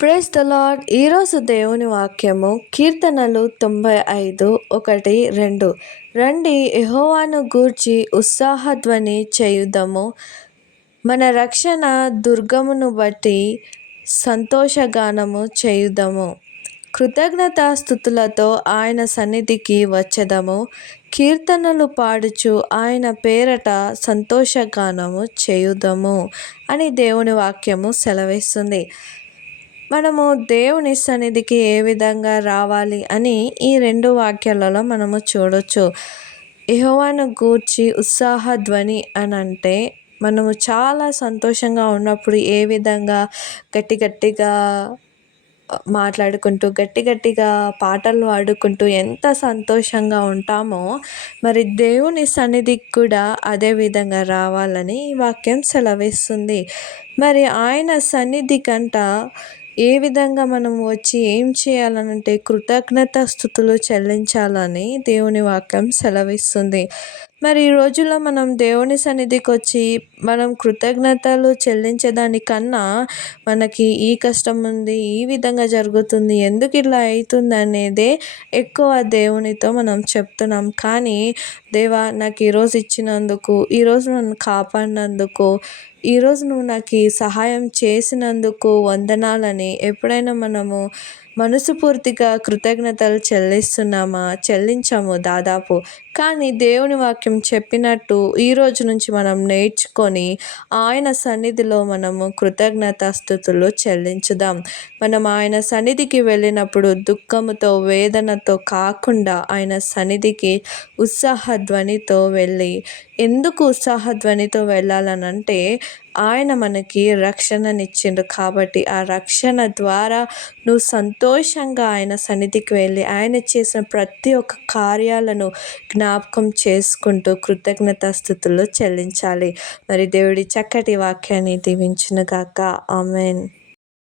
Praise the lord ఈరోజు దేవుని వాక్యము కీర్తనలు తొంభై ఐదు ఒకటి రెండు. రండి ఎహోవాను గూర్చి ఉత్సాహధ్వని చేయుదము. మన రక్షణ దుర్గమును బట్టి సంతోషగానము చేయుదము. కృతజ్ఞత స్థుతులతో ఆయన సన్నిధికి వచ్చదము. కీర్తనలు పాడుచు ఆయన పేరట సంతోషగానము చేయుదము అని దేవుని వాక్యము సెలవిస్తుంది. మనము దేవుని సన్నిధికి ఏ విధంగా రావాలి అని ఈ రెండు వాక్యాలలో మనము చూడొచ్చు. యహోవాను గూర్చి ఉత్సాహ ధ్వని అని అంటే మనము చాలా సంతోషంగా ఉన్నప్పుడు ఏ విధంగా గట్టి గట్టిగా మాట్లాడుకుంటూ గట్టి గట్టిగా పాటలు పాడుకుంటూ ఎంత సంతోషంగా ఉంటామో మరి దేవుని సన్నిధికి కూడా అదే విధంగా రావాలని ఈ వాక్యం సెలవిస్తుంది. మరి ఆయన సన్నిధి కంట ఏ విధంగా మనం వచ్చి ఏం చేయాలనంటే కృతజ్ఞత స్థుతులు చెల్లించాలని దేవుని వాక్యం సెలవిస్తుంది. మరి ఈ రోజుల్లో మనం దేవుని సన్నిధికి వచ్చి మనం కృతజ్ఞతలు చెల్లించేదానికన్నా మనకి ఈ కష్టం ఉంది ఈ విధంగా జరుగుతుంది ఎందుకు ఇలా అవుతుంది అనేదే ఎక్కువ దేవునితో మనం చెప్తున్నాం. కానీ దేవా నాకు ఈరోజు ఇచ్చినందుకు ఈరోజు నన్ను కాపాడినందుకు ఈరోజు నువ్వు నాకు సహాయం చేసినందుకు వందనాలని ఎప్పుడైనా మనము మనసు పూర్తిగా కృతజ్ఞతలు చెల్లిస్తున్నామా? చెల్లించాము దాదాపు. కానీ దేవుని వాక్యం చెప్పినట్టు ఈ రోజు నుంచి మనం నేర్చుకొని ఆయన సన్నిధిలో మనము కృతజ్ఞత స్థుతులు చెల్లించుదాం. మనం ఆయన సన్నిధికి వెళ్ళినప్పుడు దుఃఖముతో వేదనతో కాకుండా ఆయన సన్నిధికి ఉత్సాహ ధ్వనితో వెళ్ళి ఎందుకు ఉత్సాహ ధ్వనితో వెళ్ళాలనంటే ఆయన మనకి రక్షణనిచ్చిండు కాబట్టి ఆ రక్షణ ద్వారా నువ్వు సంతోషంగా ఆయన సన్నిధికి వెళ్ళి ఆయన చేసిన ప్రతి ఒక్క కార్యాలను జ్ఞాపకం చేసుకుంటూ కృతజ్ఞత స్థుతులు చెల్లించాలి. మరి దేవుడి చక్కటి వాక్యాన్ని దీవించునుగాక. ఆమెన్.